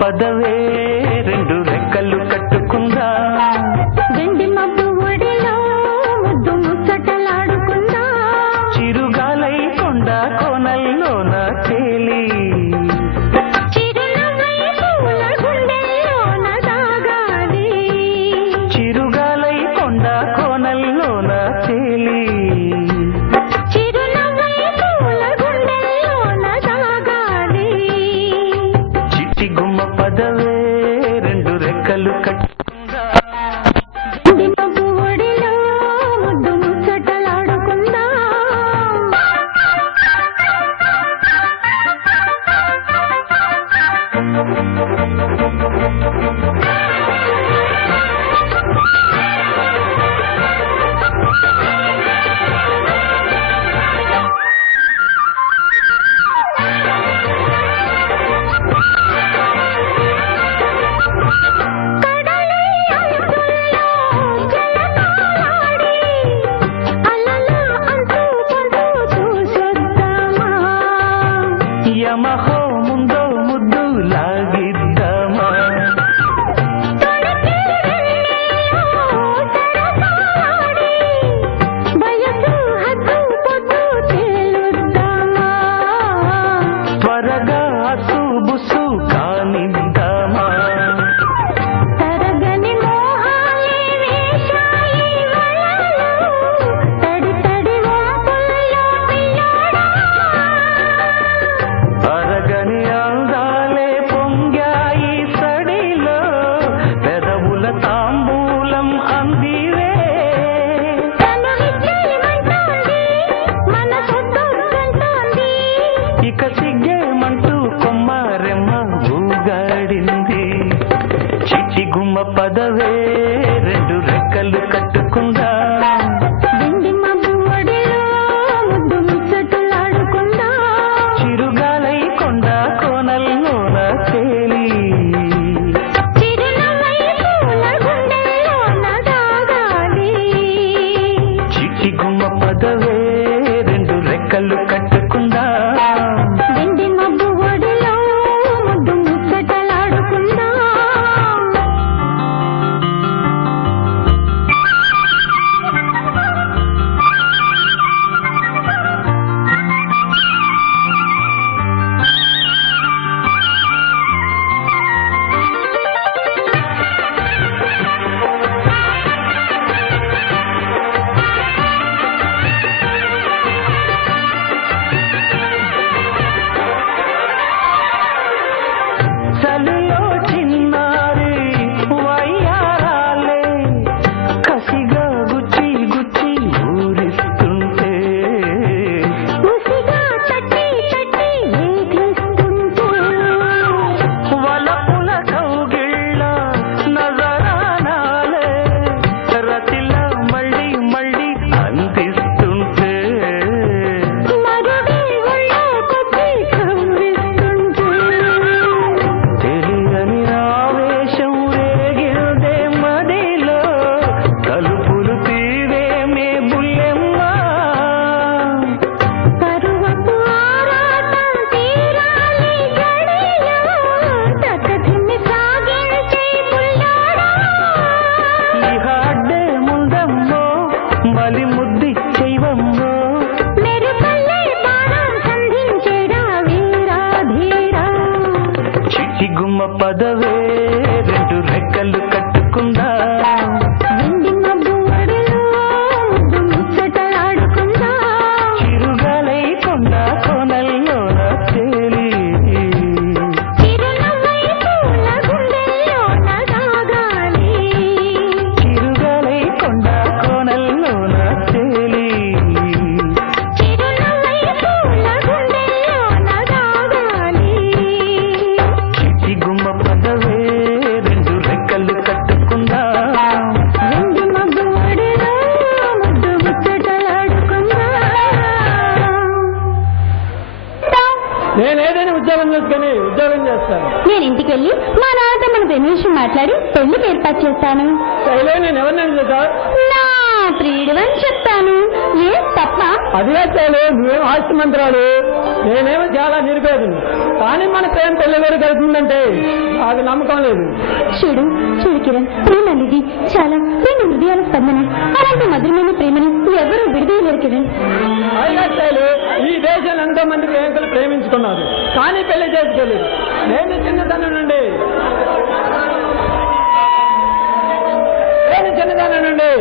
పదవే రెండు రెక్కలు కట్టుకుందా వెండి మబ్బు ఒడిలో ముద్దు ముచ్చటలాడుకుందా చిరుగాలై కొండ కోనల్లోన తేలి చిరునవ్వై పూల గుండెల్లోన దాగాలి చిరుగాలై కొండ కోనల్లోన తేలి చిరునవ్వై పూల గుండెల్లోన దాగాలి చిట్టి గుమ్మ పదవే రెండు రెక్కలు కట్టుకుందా వెండి మబ్బు ఒడిలో ముద్దు ముచ్చటలాడుకుందా కడలి అంచుల్లో జలతాలాడి అలల అంచు పొందు చూసొద్దామా యమహో ముందో ముద్దు లాగిద్దామా తొణికి వెన్నెల్లో సరసాలాడి వయసు హద్దు పొద్దు తేలుద్దామా త్వరగా అసు బుసు కానిద్దామా తరగని మోహాలే వేశాయి వలలో తడి తడి వంపుల్లో పిల్లోడా అరగని అందాలే పొంగాయి సడిలో పెదవుల తాంబూలం అందివే తను విచ్చేయమంటోంది మనసొద్దంటోంది ఇక సిగ్గేమంటూ కొమ్మారెమ్మ ఊగాడింది చిచి గుమ్మ పదవే రెండు రెక్కలు కట్టుకుందా వెండి మబ్బు ఒడిలో ముద్దు ముచ్చటలాడుకుందా చిరుగాలై కొండ కోనల్లోన తేలి చిరునవ్వై పూల గుండెల్లోన దాగాలి చిట్టి గుమ్మ పదవే రెండు రెక్కలు కట్టుకుందా వెండి మబ్బు ఒడిలో ముద్దు ముచ్చటలాడుకుందా చలిలో చిన్నారి వయ్యారాలే కసిగా గుచ్చి గుచ్చి ఊరిస్తుంటే ముసిగా తట్టి తట్టి వేధిస్తుంటే వలపుల కౌగిళ్ళ నజరానాలే రతిలా మళ్ళీ మళ్ళీ అందిస్తుంటే మరుడి ఒళ్ళో కొద్ది కవ్విస్తుంటే తెలియని ఆవేశం రేగిల్దే మదిలో తలుపులు తీవేమే బుల్లెమ్మ పరువపు ఆరాటం తీరాలి గడిలో తకధిమి సాగించే పుల్లాడా ఇహ అడ్డే ముందమ్మో మలి ముద్ది చేయవమ్మో మెరుపల్లే బాణం సంధించేడా వీరా ధీరా చిట్టి గుమ్మ పదవే రెండు రెక్కలు కట్టుకుందా వెండి మబ్బు ఒడిలో ముద్దు ముచ్చటలాడుకుందా చిరుగాలై కొండ కోనల్లోన తేలి చిరునవ్వై పూల గుండెల్లోన దాగాలి చిరుగాలై కొండ కోనల్లోన తేలి చిరునవ్వై పూల గుండెల్లోన దాగాలి చిట్టి గుమ్మ పదవే రెండు రెక్కలు కట్టుకుందా వెండి మబ్బు ఒడిలో ముద్దు ముచ్చటలాడుకుందా నేనేదైనా ఉద్యోగం చేసుకుని ఉద్యోగం చేస్తాను. నేను ఇంటికి వెళ్ళి మా నాన్నతో మన పెళ్లి విషయం మాట్లాడి పెళ్లికి ఏర్పాటు చేస్తాను. నేను ఎవరినైనా సార్ నా ప్రియుడు అని చెప్పాను. ఏ తప్ప? అదిగా చాలు, నువ్వేం ఆస్తి మంత్రాలు, నేనేమో చాలా నిరుపేదను. కానీ మన ప్రేమ పెళ్లి వేరు కలుగుతుందంటే నాకు నమ్మకం లేదు. చూడు చూడు కిరణ్, ప్రేమ అనేది చాలా రెండు హృదయాల స్పందన. అలాంటి మధురమైన ప్రేమని ఎవరు విడదీయలేరు కిరణ్. అయినా చాలు, ఈ దేశంలో ఎంతో మంది ప్రేమికులు ప్రేమించుకున్నారు, కానీ పెళ్లి చేసుకోలేదు. నేను చిన్నతనం నుండి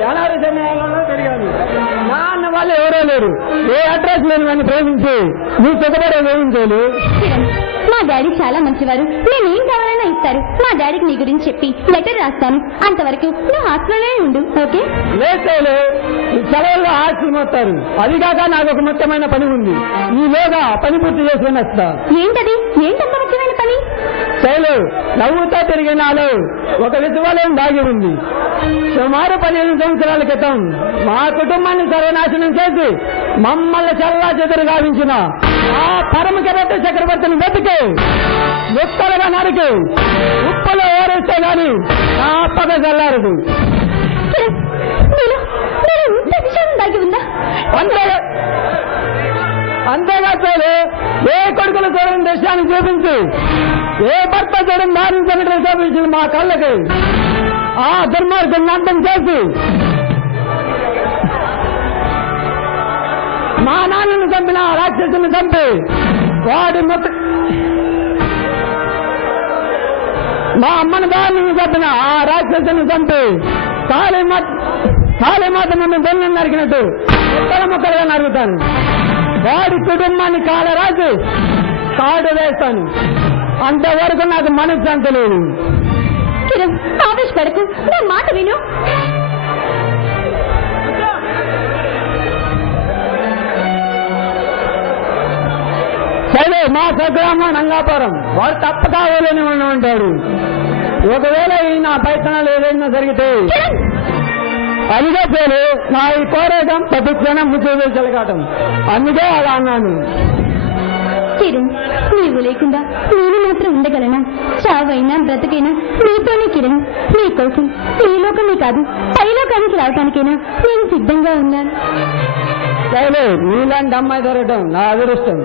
అనారోగ్యంలో పెరిగాను. నాన్న వాళ్ళు ఎవరో లేరు. ఏ అడ్రస్ లేని వాడిని ప్రేమించి నీ సుఖపడే వేయించాలి. కిరణ్, మా డాడీ చాలా మంచివారు. నేనేం కావాలన్నా ఇస్తారు. మా డాడీకి నీ గురించి చెప్పి లెటర్ రాస్తాను. అంతవరకు నువ్వు హాస్టల్లోనే ఉండు, ఓకే? లేదు, సెలవుల్లో హాస్టల్ మొత్తారు. అదిగాక నాకు ఒక ముఖ్యమైన పని ఉంది. ఈలోగా పని పూర్తి చేసుకుని వస్తా. ఏంటది? ఏంటంత ముఖ్యమైన పని? శైలు, నవ్వుతో తిరిగి నాలో ఒక విశ్వాలయం దాగి ఉంది. సుమారు 15 సంవత్సరాల క్రితం మా కుటుంబాన్ని సర్వనాశనం చేసి మమ్మల్ని చల్లా చెదురు గావించిన ఆ పరమకరత చక్రవర్తిని వెతికి ఉత్తలుగా నరికి ఉప్పులో ఓరేస్తే గాని నా పగ చల్లారదు. దాగి ఉందా? అంతేగా చాలు, ఏ కొడుకులు చూడని దృశ్యాన్ని చూపించి ఏ భర్త చూడని దారించినట్లు చూపించింది మా కళ్ళకి ఆ దుర్మార్గం అర్థం చేసి మా నాన్నను చంపిన ఆ రాక్షసుని చంపి వాడి మా అమ్మని దారిని చంపిన ఆ రాక్షసుని చంపి కాళీమాత నన్ను దొంగ నరికినట్టు ముక్కలుగా నరుగుతాను. వాడి కుటుంబాన్ని కాళ్ళ రాసి కాడు వేస్తాను. అంతవరకు నాకు మనశ్శాంతి లేదు. కిరణ్, ఆవేశపడకు, నా మాట విను. సరే, మా స్వగ్రామం నంగాపురం. వాడు తప్పక ఊళ్ళోనే ఉంటాడు. ఒకవేళ ఈ నా ప్రయత్నాలు ఏదైనా జరిగితే అదిగా పేరు నా ఈ కోరేయడం ప్రతి క్షణం ముచ్చేదే చెలగాటం. అందుకే అలా అన్నాను. కిరణ్, నీవు లేకుండా నేను మాత్రం ఉండగలనా? చావైనా బ్రతకైనా నీతోనే కిరణ్. నీ కోసం ఈ లోకమే కాదు పై లోకానికి రావటానికైనా నేను సిద్ధంగా ఉన్నాను. సరే, నీలాంటి అమ్మాయి దొరకటం నా అదృష్టం.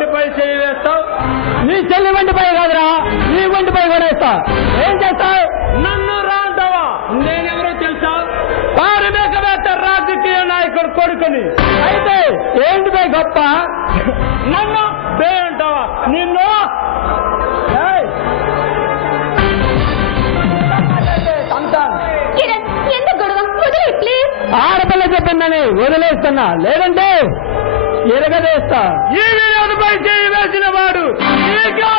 ఒంటిపై చేయి వేస్తావు? నీ చెల్లి వంటిపై కాదురా, నీ వంటిపై కూడా వేస్తా. ఏం చేస్తావు? నన్ను రా అంటావా? నేనెవరో తెలుసా? పారివేకవేత్త రాజకీయ నాయకుడు కొడుకుని. అయితే ఏంటిపై గొప్ప? నన్ను పే అంటావా? నిన్ను కిరణ్, ఎందుకు గొడవ? వదిలే ప్లీజ్. ఆడపిల్ల చెప్పిందని వదిలేస్తున్నా, లేదంటే ఎరగదేస్తా. ఈ వినోదపై చేయి వేసిన వాడు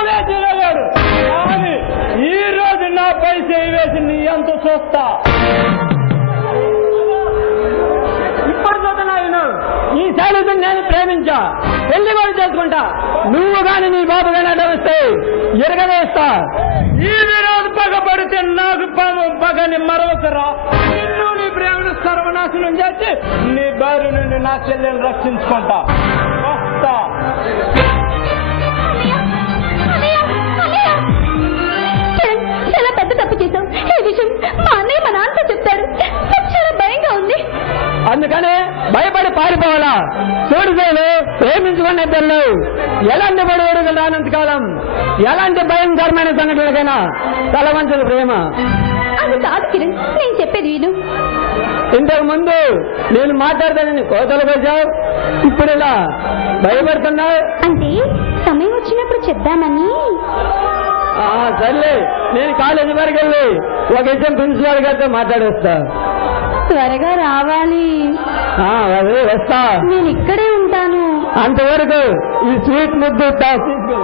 వేసినవాడు కానీ ఈ రోజు నాపై చేయి వేసి నీ అంత చూస్తా. ఇప్పుడు చూస్తున్నాను, ఈ శైలజను నేను ప్రేమించా, పెళ్లి కూడా చేసుకుంటా. నువ్వు కానీ నీ బాబు కానీ అడ్డమిస్తే ఎరగదేస్తా. ఈ విరోధ పగబడితే నాకు పగని మరొకరా. నిన్ను నీ ప్రేమను సర్వనాశనం చేసి నీ భార్య నుండి నా చెల్లెలు రక్షించుకుంటా. వస్తా. చాలా పెద్ద తప్పు చేశాం. ఈ విషయం మా అన్నయ్య మా నాన్నతో చెప్తారు. నాకు చాలా భయంగా ఉంది. అందుకని భయపడి పారిపోవాలా? చూడు సేలు, ప్రేమించుకునే పిల్లలు ఎలాంటి బడుగుడుగులు రానంతకాలం ఎలాంటి భయంకరమైన సంఘటనలకైనా తలవంచదు ప్రేమ. అది కాదు కిరణ్, నేను చెప్పేది విను. ఇంతకు ముందు నేను మాట్లాడతానని కోతలు వచ్చావు, ఇప్పుడు ఇలా భయపడుతున్నావు. అంటే సమయం వచ్చినప్పుడు చెప్దామని. సర్లే, నేను కాలేజీ వరకు వెళ్ళి ఒక విషయం ప్రిన్సిపాల్ గారితో మాట్లాడేస్తా. త్వరగా రావాలి. అదే వస్తా. నేను ఇక్కడే ఉంటాను. అంతవరకు ఈ స్వీట్ ముద్దు తీసుకో.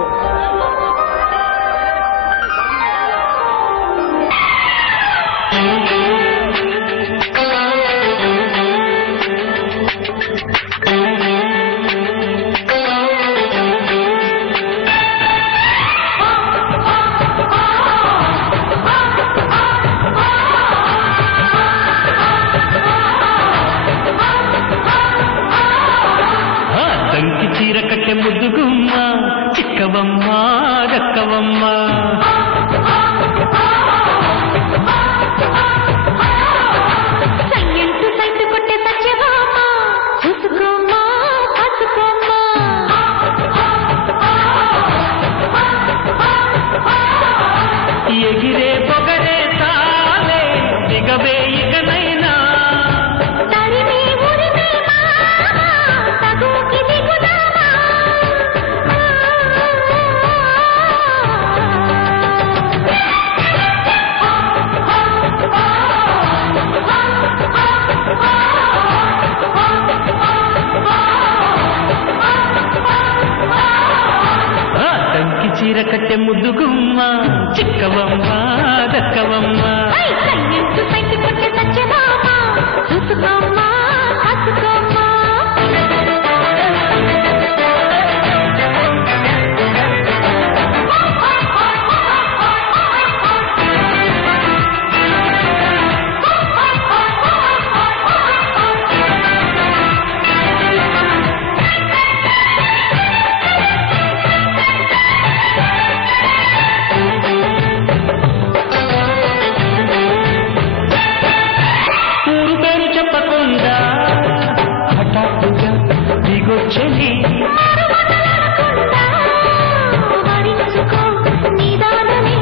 చీర కట్టె ముద్దుగుమ్మ, చిక్కవమ్మ దక్కవమ్మ. సయ్యంటూ సైతు కొట్టే సత్యవామ, చూసుకోమ్మా కాసుకోమ్మా. ఎగిరే పొగరే తాలే దిగవే ఇకనైనా. తరిమి ఉరిమి మామ, తగుకి దిగుదామా. దంకి చీర కట్టె ముద్దుగుమ్మ, చిక్కవమ్మ దక్కవమ్మ. సయ్యంటూ సైతు కొట్టే సత్యవామ, చూసుకోమ్మా కాసుకోమ్మా. ఊరు పేరు చెప్పకుండా హఠాత్తుగా దిగొచ్చని. వరించుకో నిదానమే.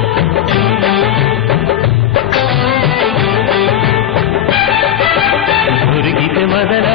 ఒరిగితే వదల